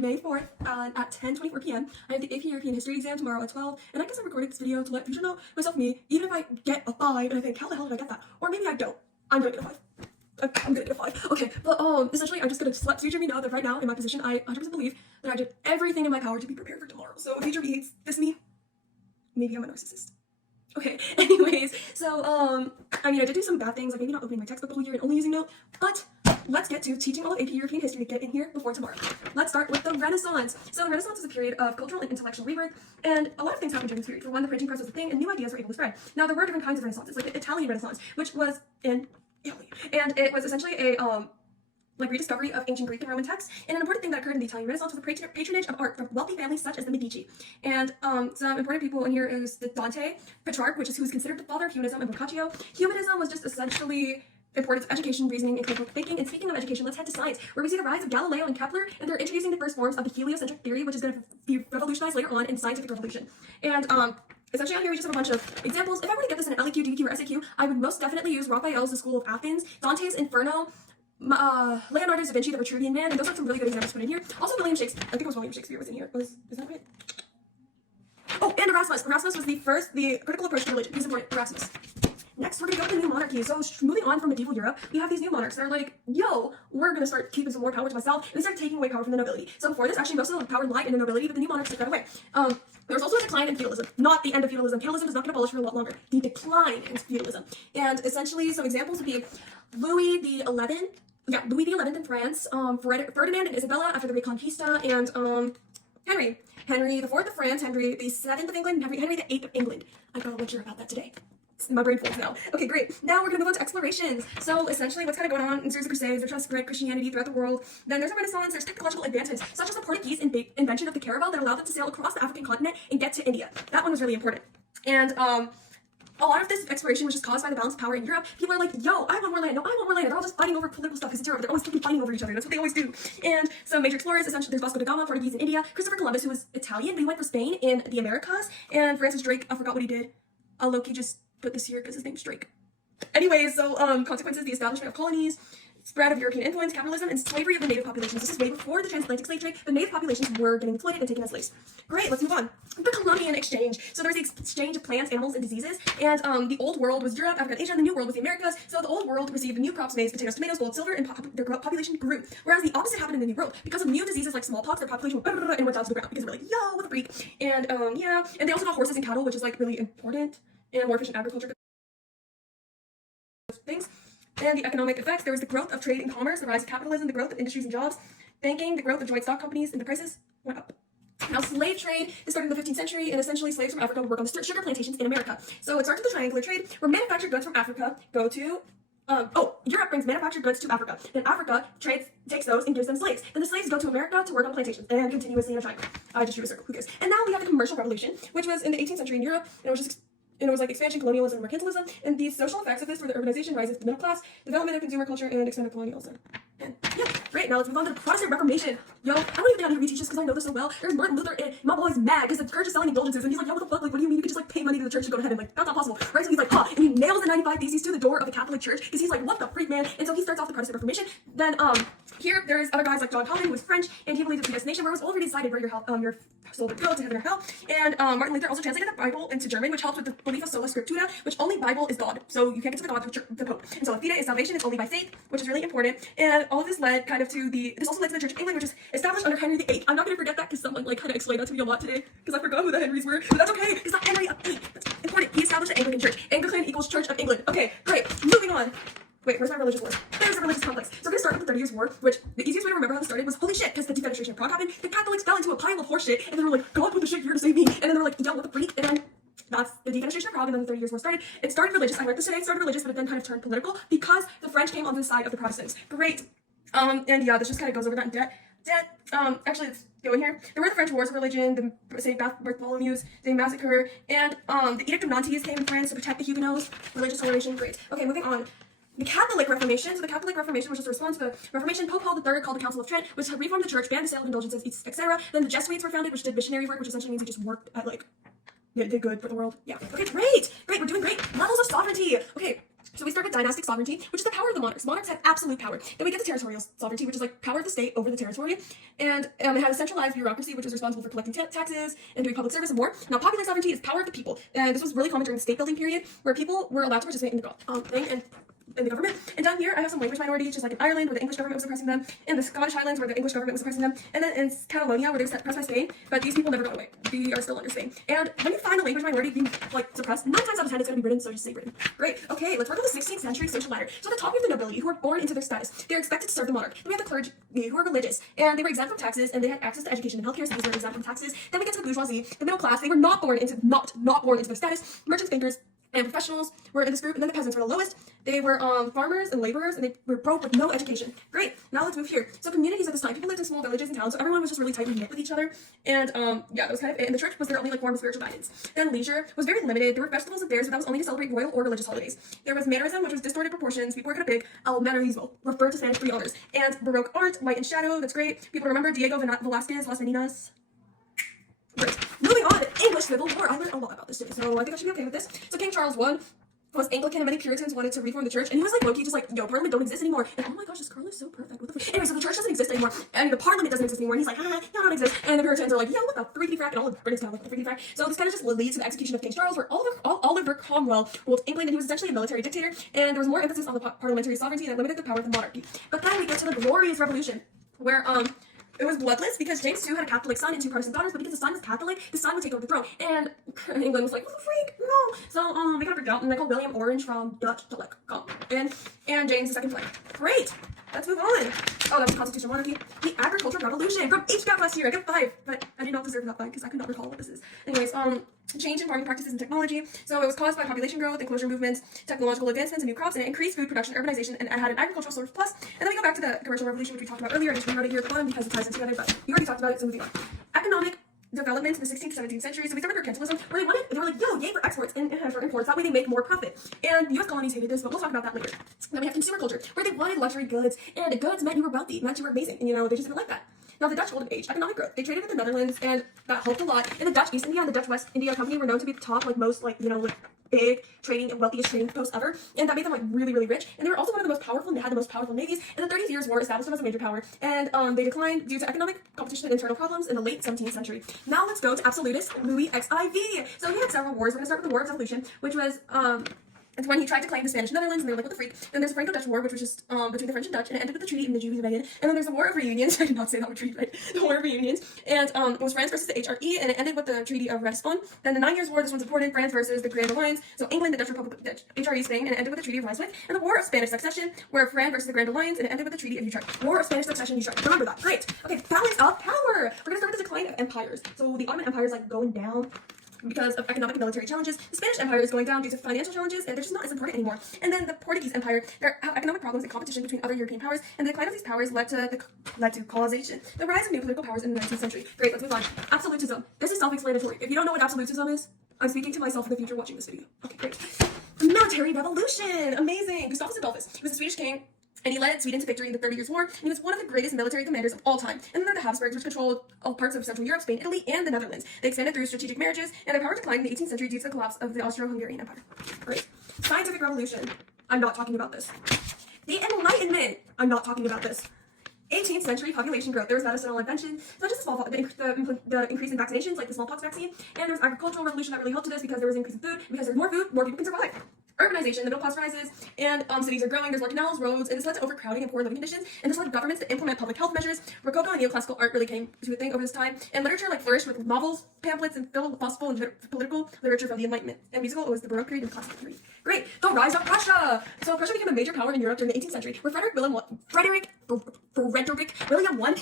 May 4th at 10:24 p.m. I have the AP European History exam tomorrow at 12, and I guess I'm recording this video to let future know myself, me, even if I get a 5 and I think, how the hell did I get that? Or maybe I don't. I'm gonna get a 5. I'm gonna get a 5. Okay, but essentially I'm just gonna let future me know that right now in my position I 100% believe that I did everything in my power to be prepared for tomorrow. So if future me hates this me, maybe I'm a narcissist. Okay, anyways, so, I mean, I did do some bad things, like maybe not opening my textbook the whole year and only using note, but let's get to teaching all of AP European history to get in here before tomorrow. Let's start with the Renaissance. So the Renaissance is a period of cultural and intellectual rebirth, and a lot of things happened during this period. For one, the printing press was a thing, and new ideas were able to spread. Now, there were different kinds of Renaissances, like the Italian Renaissance, which was in Italy, and it was essentially a, rediscovery of ancient Greek and Roman texts, and an important thing that occurred in the Italian Renaissance was the patronage of art from wealthy families such as the Medici. And some important people in here is the Dante, Petrarch, who is considered the father of humanism, and Boccaccio. Humanism was just essentially importance of education, reasoning, and critical thinking. And speaking of education, let's head to science, where we see the rise of Galileo and Kepler, and they're introducing the first forms of the heliocentric theory, which is going to be revolutionized later on in scientific revolution. And essentially, on here we just have a bunch of examples. If I were to get this in an LEQ, DEQ, or SAQ, I would most definitely use Raphael's The School of Athens, Dante's Inferno, Leonardo da Vinci, The Vitruvian Man, and those are some really good examples put in here. Also, William Shakespeare. I think it was William Shakespeare was in here. Is that right? Oh, and Erasmus. Erasmus was the critical approach to religion. He's important. Erasmus. Next, we're gonna go to the new monarchy. So moving on from medieval Europe, we have these new monarchs that are like, yo, we're gonna start keeping some more power to myself, and they start taking away power from the nobility. So before this, actually, most of the power lied in the nobility, but the new monarchs took that away. There was also a decline in feudalism, not the end of feudalism. Feudalism does not get abolished for a lot longer. The decline in feudalism, and essentially, some examples would be Louis the 11th. Yeah, Louis the 11th in France, Ferdinand and Isabella after the Reconquista, and Henry the 4th of France, Henry the 7th of England, Henry the 8th of England. I got a lecture about that today. My brain folds now. Okay, great. Now we're gonna move on to explorations. So essentially, what's kind of going on in series of crusades? They're trying to spread Christianity throughout the world. Then there's a Renaissance. There's technological advancements, such as the Portuguese invention of the caravel that allowed them to sail across the African continent and get to India. That one was really important. And a lot of this exploration was just caused by the balance of power in Europe. People are like, yo, I want more land. No, I want more land. They're all just fighting over political stuff because it's Europe. They're always fucking fighting over each other. That's what they always do. And so major explorers, essentially, there's Vasco da Gama, Portuguese in India. Christopher Columbus, who was Italian, but he went for Spain in the Americas. And Francis Drake, I forgot what he did. Loki just put this here because his name's Drake. Anyways, so consequences, the establishment of colonies, spread of European influence, capitalism, and slavery of the native populations. This is way before the transatlantic slave trade. The native populations were getting exploited and taken as slaves. Great, let's move on. The Columbian Exchange. So there's the exchange of plants, animals, and diseases. And the old world was Europe, Africa, and Asia, and the new world was the Americas. So the old world received the new crops, maize, potatoes, tomatoes, gold, silver, and their population grew. Whereas the opposite happened in the new world. Because of new diseases like smallpox, their population went and went down to the ground because they were like, yo, what a freak. And yeah, and they also got horses and cattle, which is like really important, and more efficient agriculture things. And the economic effects, there was the growth of trade and commerce, the rise of capitalism, the growth of industries and jobs, banking, the growth of joint stock companies, and the prices went up. Now, slave trade is started in the 15th century, and essentially slaves from Africa would work on the sugar plantations in America. So it starts with the triangular trade, where manufactured goods from Africa go to Europe brings manufactured goods to Africa. Then Africa takes those and gives them slaves. Then the slaves go to America to work on plantations, and continuously in a triangle. I just drew a circle, who cares? And now we have the commercial revolution, which was in the 18th century in Europe, and it was like expansion, colonialism, mercantilism, and the social effects of this were the urbanization, rise of the middle class, development of consumer culture, and expanded colonialism. And yeah, great. Now let's move on to the Protestant Reformation. Yo, I don't even think I need to reteach this because I know this so well. There's Martin Luther, and my boy's mad because the church is selling indulgences, and he's like, yo, what the fuck? Like, what do you mean you could just like pay money to the church to go to heaven? Like, that's not possible, right? So he's like, and he nails the 95 Theses to the door of the Catholic Church because he's like, what the freak, man? And so he starts off the Protestant Reformation. Then here there's other guys like John Calvin, who was French, and he believed in predestination, where it was already decided where your soul would go, to heaven or hell. And Martin Luther also translated the Bible into German, which helped with the belief of sola scriptura, which only Bible is God. So you can't get to the God through the Pope. And so fide is salvation, it's only by faith, which is really important. And all of this led kind of to this also led to the Church of England, which was established under Henry VIII. I'm not going to forget that because someone like kind of explained that to me a lot today because I forgot who the Henrys were, but that's okay. It's not Henry VIII. That's important. He established the Anglican Church. Anglican equals Church of England. Okay, great. Moving on. Wait, where's my religious war? There's a religious complex. So we're going to start with the 30 Years' War, which the easiest way to remember how this started was, holy shit, because the defenestration of Prague happened, the Catholics fell into a pile of horseshit, and they were like, God put the shit here to save me, and then they were like, yo, what the freak? And then that's the defenestration of Prague, and then the 30 Years' War started. It started religious. I read this today. It started religious, but it then kind of turned political because the French came onto the side of the Protestants. Great. And yeah, this just kind of goes over that in debt. Actually, let's go in here. There were the French Wars of Religion, the St. Bartholomew's Day Massacre, and the Edict of Nantes came in France to protect the Huguenots. Religious toleration. Great. Okay, moving on. The Catholic Reformation. So the Catholic Reformation was just a response to the Reformation. Pope Paul III called the Council of Trent, which reformed the church, banned the sale of indulgences, etc. Then the Jesuits were founded, which did missionary work, which essentially means they just worked at like, did good for the world. Yeah. Okay, great. We're doing great. Levels of sovereignty. Okay. So we start with dynastic sovereignty, which is the power of the monarchs. Monarchs have absolute power. Then we get to territorial sovereignty, which is like power of the state over the territory. And it had a centralized bureaucracy, which was responsible for collecting taxes and doing public service and more. Now, popular sovereignty is power of the people. And this was really common during the state building period, where people were allowed to participate in the thing and in the government. And down here, I have some language minorities, just like in Ireland, where the English government was oppressing them, in the Scottish Highlands, where the English government was oppressing them, and then in Catalonia, where they were oppressed by Spain. But these people never got away. They are still under Spain. And when you find a language minority being like suppressed, 9 times out of 10 it's going to be Britain, so just say Britain. Great. Okay, let's work on the 16th century social ladder. So at the top we have the nobility, who are born into their status. They're expected to serve the monarch. Then we have the clergy, who are religious, and they were exempt from taxes, and they had access to education and healthcare, so these were exempt from taxes. Then we get to the bourgeoisie, the middle class. They were not born into their status. Merchants, bankers, and professionals were in this group, and then the peasants were the lowest. They were farmers and laborers, and they were broke with no education. Great. Now let's move here. So communities at this time, people lived in small villages and towns, so everyone was just really tightly knit with each other. And that was kind of it. And the church was their only form of spiritual guidance. Then leisure was very limited. There were festivals and fairs, but that was only to celebrate royal or religious holidays. There was mannerism, which was distorted proportions. People were kind of big. El mannerismo, referred to Spanish 3 honors. And Baroque art, light and shadow. That's great. People remember Diego Velázquez, Las Meninas. Great. Moving on, English Civil War. I learned a lot about this too, so I think I should be okay with this. So King Charles I was Anglican, and many Puritans wanted to reform the church, and he was like low-key just like, yo, Parliament don't exist anymore. And oh my gosh, this girl is so perfect. What the fuck? Anyway, so the church doesn't exist anymore, and the Parliament doesn't exist anymore, and he's like, y'all don't exist. And the Puritans are like, yeah, what the freaky frack, and all of Britain's kind of like the freaky frack. So this kind of just leads to the execution of King Charles, where Oliver Cromwell ruled England, and he was essentially a military dictator, and there was more emphasis on the parliamentary sovereignty, and it limited the power of the monarchy. But then we get to the Glorious Revolution, where it was bloodless because James II had a Catholic son and 2 Protestant daughters, but because the son was Catholic, the son would take over the throne. And England was like, what the freak? No. So they got freaked out, and they called William Orange from Dutch to like come. And James II fled. Great. Let's move on. Oh, that's the constitutional monarchy. The agricultural revolution from HCAP last year. I got 5, but I did not deserve that 5 because I could not recall what this is. Anyways, change in farming practices and technology. So it was caused by population growth, enclosure movements, technological advancements, and new crops, and it increased food production, urbanization, and it had an agricultural surplus. And then we go back to the commercial revolution, which we talked about earlier. I just rewrote it here at the bottom because it ties in together, but we already talked about it, so moving on. Economic development in the 16th to 17th century. So we started mercantilism, where they were like, yo, yay for exports and for imports. That way they make more profit. And the U.S. colonies hated this, but we'll talk about that later. Then we have consumer culture, where they wanted luxury goods, and goods meant you were wealthy, meant you were amazing, and they just didn't like that. Now, the Dutch Golden Age, economic growth. They traded with the Netherlands, and that helped a lot. And the Dutch East India and the Dutch West India Company were known to be the top, like, most, like, big trading and wealthiest trading posts ever. And that made them, like, really, really rich. And they were also one of the most powerful, and they had the most powerful navies. And the 30 Years' War established them as a major power. And they declined due to economic competition and internal problems in the late 17th century. Now, let's go to absolutist Louis XIV. So he had several wars. We're going to start with the War of Revolution, which was, it's when he tried to claim the Spanish Netherlands, and they were like, what the freak? Then there's the Franco-Dutch War, which was just between the French and Dutch, and it ended with the Treaty of Nijmegen. And then there's the War of Reunions. I did not say that word treaty right. The War of Reunions. And it was France versus the HRE, and it ended with the Treaty of Ratisbon. Then the 9 Years' War, this one's important, France versus the Grand Alliance. So England, the Dutch Republic, the HRE Spain, and it ended with the Treaty of Ryswick. And the War of Spanish Succession, where France versus the Grand Alliance, and it ended with the Treaty of Utrecht. War of Spanish Succession, Utrecht. Remember that. Great. Okay, balance of power. We're going to start with the decline of empires. So the Ottoman Empire is like going down because of economic and military challenges. The Spanish Empire is going down due to financial challenges, and they're just not as important anymore. And then the Portuguese Empire, there are economic problems and competition between other European powers, and the decline of these powers led to colonization. The rise of new political powers in the 19th century. Great, let's move on. Absolutism. This is self-explanatory. If you don't know what absolutism is, I'm speaking to myself in the future watching this video. Okay, great. The military revolution. Amazing. Gustavus Adolphus. He was a Swedish king, and he led Sweden to victory in the 30 Years' War, and he was one of the greatest military commanders of all time. And then there are the Habsburgs, which controlled all parts of Central Europe, Spain, Italy, and the Netherlands. They expanded through strategic marriages, and their power declined in the 18th century due to the collapse of the Austro-Hungarian Empire. Great. Scientific revolution. I'm not talking about this. The Enlightenment. I'm not talking about this. 18th century population growth. There was medicinal invention, such as the increase in vaccinations, like the smallpox vaccine, and there's agricultural revolution that really helped to this because there was an increase in food. Because there's more food, more people can survive. Urbanization, the middle class rises, and cities are growing. There's more canals, roads, and this led to overcrowding and poor living conditions. And this led governments to implement public health measures. Rococo and neoclassical art really came to a thing over this time. And literature flourished with novels, pamphlets, and philosophical and political literature from the Enlightenment. And musical was the Baroque period and classical period. Great. The rise of Prussia. So Prussia became a major power in Europe during the 18th century, where Frederick William I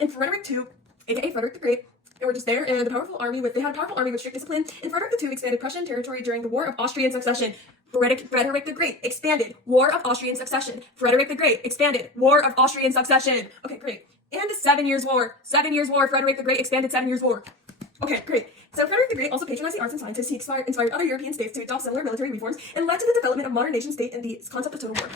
and Frederick II, aka Frederick the Great, they were just there, and they had a powerful army with strict discipline. And Frederick II expanded Prussian territory during the War of Austrian Succession. Frederick the Great expanded. War of Austrian Succession. Frederick the Great expanded. War of Austrian Succession. Okay, great. And the 7 Years' War. 7 Years' War. Frederick the Great expanded 7 Years' War. Okay, great. So Frederick the Great also patronized the arts and sciences. He inspired other European states to adopt similar military reforms and led to the development of modern nation state and the concept of total war.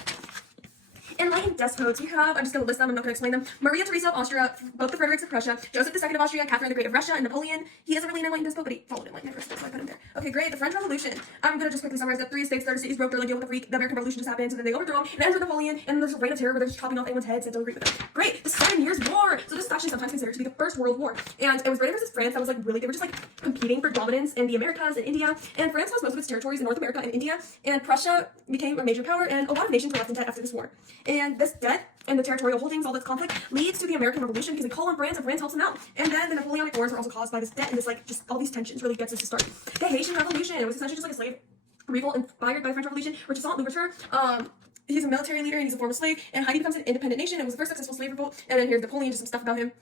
Enlightened despots, we have, I'm just going to list them, I'm not going to explain them. Maria Theresa of Austria, both the Fredericks of Prussia, Joseph II of Austria, Catherine the Great of Russia, and Napoleon. He isn't really an enlightened despot, but he followed enlightenment principles, so I put him there. Okay, great. The French Revolution. I'm going to just quickly summarize that 3 states, 30 cities broke their deal with the Greek. The American Revolution just happened, so then they overthrew him, and it ends with Napoleon, and there's a reign of terror where they're just chopping off anyone's heads and don't agree with them. Great. The 7 Years' War. So this is actually sometimes considered to be the First World War, and it was Britain versus France. That was like really, they were just like competing for dominance in the Americas and India, and France lost most of its territories in North America and India, and Prussia became a major power, and a lot of nations were left in debt after this war. And this debt and the territorial holdings, all this conflict, leads to the American Revolution because they call on France and France helps them out. And then the Napoleonic Wars were also caused by this debt and this like just all these tensions really gets us to start. The Haitian Revolution, it was essentially just like a slave revolt inspired by the French Revolution, where Toussaint Louverture, he's a military leader and he's a former slave, and Haiti becomes an independent nation. It was the first successful slave revolt, and then here's Napoleon, just some stuff about him.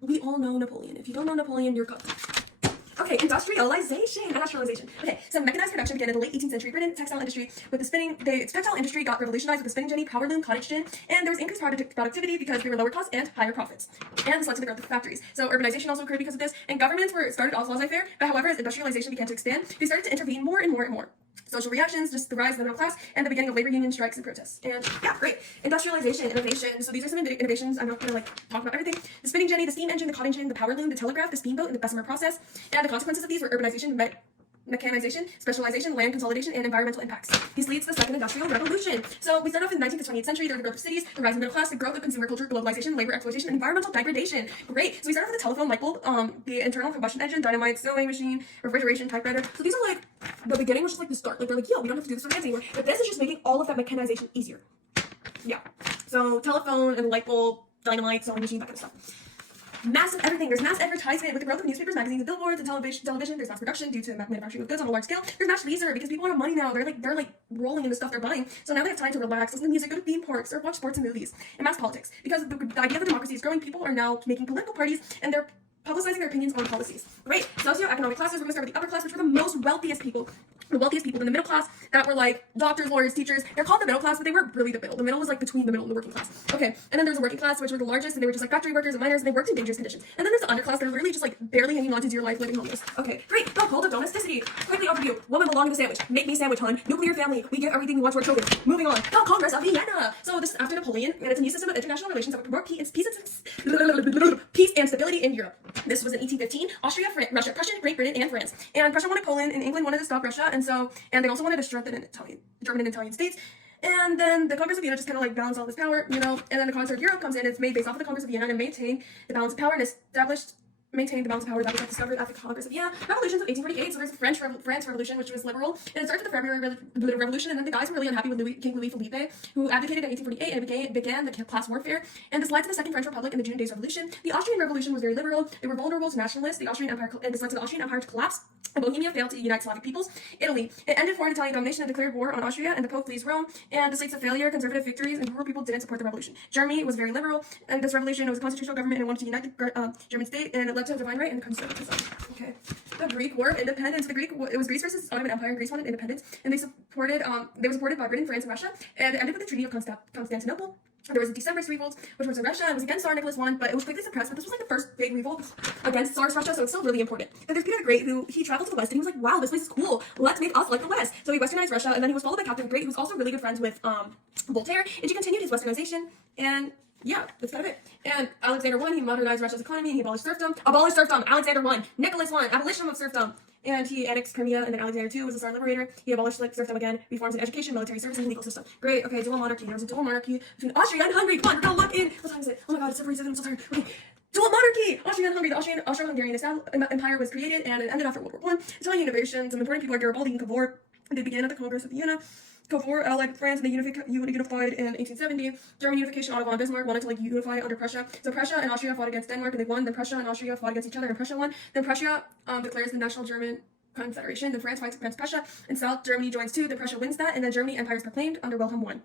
We all know Napoleon. If you don't know Napoleon, you're cooked. Okay, industrialization. Okay, so mechanized production began in the late 18th century. Britain, textile industry, with the textile industry got revolutionized with the spinning jenny, power loom, cottage gin, and there was increased productivity because there were lower costs and higher profits. And this led to the growth of factories. So urbanization also occurred because of this, and governments were started off laissez-faire, but however, as industrialization began to expand, they started to intervene more and more and more. Social reactions, just the rise of the middle class, and the beginning of labor union strikes and protests. And yeah, great. Industrialization, innovation. So these are some innovations. I'm not going to like talk about everything. The spinning jenny, the steam engine, the cottage gin, the power loom, the telegraph, the steamboat, and the Bessemer process. And the consequences of these were urbanization, mechanization, specialization, land consolidation, and environmental impacts. This leads to the second industrial revolution. So we start off in the 19th to 20th century. There's the growth of cities, the rise of the middle class, the growth of consumer culture, globalization, labor exploitation, and environmental degradation. Great. So we start off with the telephone, light bulb, the internal combustion engine, dynamite, sewing machine, refrigeration, typewriter. So these are like, the beginning was just like the start. Like they're like, yo, we don't have to do this with hands anymore. But this is just making all of that mechanization easier. Yeah. So telephone and light bulb, dynamite, sewing machine, that kind of stuff. Massive everything. There's mass advertisement with the growth of newspapers, magazines, and billboards, and television. There's mass production due to manufacturing of goods on a large scale. There's mass leisure because people have money now. They're like rolling in the stuff they're buying. So now they have time to relax, listen to music, go to theme parks, or watch sports and movies. And mass politics, because the idea of a democracy is growing. People are now making political parties, and they're publicizing their opinions on policies. Great. Socioeconomic classes. We're gonna start with the upper class, which were the most wealthiest people. The wealthiest people in the middle class that were like doctors, lawyers, teachers. They're called the middle class, but they weren't really the middle. The middle was like between the middle and the working class. Okay, and then there's the working class, which were the largest, and they were just like factory workers and miners, and they worked in dangerous conditions. And then there's the underclass, they're literally just like barely hanging on to dear life, living homeless. Okay, great. The cult of domesticity. Quickly overview. Woman belong to the sandwich. Make me sandwich, hun. Nuclear family. We give everything we want to our children. Moving on. The Congress of Vienna. So this is after Napoleon, and it's a new system of international relations that would promote peace and stability in Europe. This was in 1815. Austria, Russia, Prussia, Great Britain, and France. And Prussia wanted Poland, and England wanted to stop Russia, and they also wanted to strengthen German and Italian states. And then the Congress of Vienna just kind of like balanced all this power, you know. And then the Concert of Europe comes in. It's made based off of the Congress of Vienna and maintained the balance of power and maintained the balance of power that was discovered at the Congress of Vienna. Revolutions of 1848. So there's the France Revolution, which was liberal, and it started with the February Revolution. And then the guys were really unhappy with King Louis Philippe, who abdicated in 1848, and it began the class warfare. And this led to the Second French Republic and the June Days Revolution. The Austrian Revolution was very liberal. They were vulnerable to nationalists. The Austrian Empire, and this led to the Austrian Empire to collapse. And Bohemia failed to unite Slavic peoples. Italy. It ended foreign Italian domination and declared war on Austria, and the Pope flees Rome. And this leads to failure, conservative victories, and rural people didn't support the revolution. Germany was very liberal, and this revolution was a constitutional government and wanted to unite the German state, and it led to divine right and conservatism. Okay. The Greek War of Independence. It was Greece versus Ottoman Empire. Greece wanted independence, and they were supported by Britain, France, and Russia, and it ended with the Treaty of Constantinople. There was a December revolt, which was in Russia. It was against Tsar Nicholas I, but it was quickly suppressed. But this was like the first big revolt against Tsar's Russia, so it's still really important. Then there's Peter the Great, who he traveled to the West, and he was like, wow, this place is cool. Let's make us like the West. So he westernized Russia, and then he was followed by Catherine the Great, who was also really good friends with Voltaire, and she continued his westernization, and yeah, that's kind of it. And Alexander I, he modernized Russia's economy, and he abolished serfdom. Alexander I. Nicholas I, abolition of serfdom. And he annexed Crimea, and then Alexander II was a Tsar liberator. He abolished serfdom again, reforms in education, military service, and legal system. Great, okay, dual monarchy. There was a dual monarchy between Austria and Hungary. Come on, we're gonna lock in. What time is it? Oh my god, it's 7:47, I'm so tired. Okay. Dual monarchy! Austria and Hungary. The Austro-Hungarian Empire was created, and it ended after World War I. Italian innovations, some important people like Garibaldi and Cavour. They began at the Congress of Vienna. Cavour allied with France, and they unified in 1870. German unification. Otto von Bismarck wanted to like unify under Prussia. So Prussia and Austria fought against Denmark, and they won. Then Prussia and Austria fought against each other, and Prussia won. Then Prussia declares the National German Confederation. Then France fights against Prussia, and South Germany joins too. Then Prussia wins that, and then Germany Empire is proclaimed under Wilhelm I.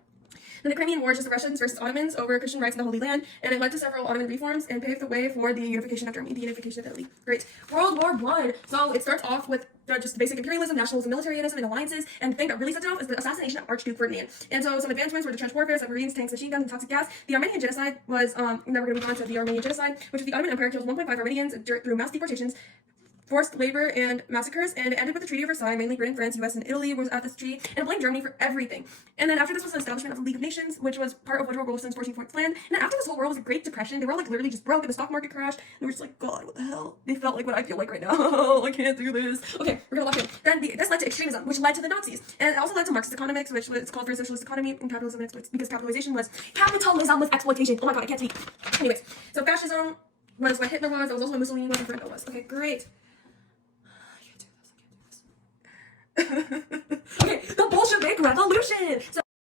Then the Crimean War is just the Russians versus Ottomans over Christian rights in the Holy Land, and it led to several Ottoman reforms and paved the way for the unification of Germany, the unification of Italy. Great. World War I. So it starts off with just basic imperialism, nationalism, militarism, and alliances, and the thing that really sets it off is the assassination of Archduke Ferdinand. And so some advancements were the trench warfare, submarines, tanks, machine guns, and toxic gas. The Armenian genocide was, now we're going to move on to the Armenian genocide, which was the Ottoman Empire kills 1.5 Armenians through mass deportations. forced labor and massacres, and it ended with the Treaty of Versailles. Mainly Britain, France, US, and Italy was at this treaty, and it blamed Germany for everything. And then after this was the establishment of the League of Nations, which was part of Woodrow Wilson's 14th plan. And then after this whole world was a Great Depression. They were all like literally just broke, and the stock market crashed. And they were just like, God, what the hell? They felt like what I feel like right now. I can't do this. Okay, we're gonna lock in. Then this led to extremism, which led to the Nazis, and it also led to Marxist economics, which was called for a socialist economy, and capitalism because capitalism was exploitation. Oh my God, I can't speak. Anyways, so fascism was what Hitler was. That was also what Mussolini was, and Franco was. Okay, great. I can't do this. Okay, the Bolshevik Revolution. So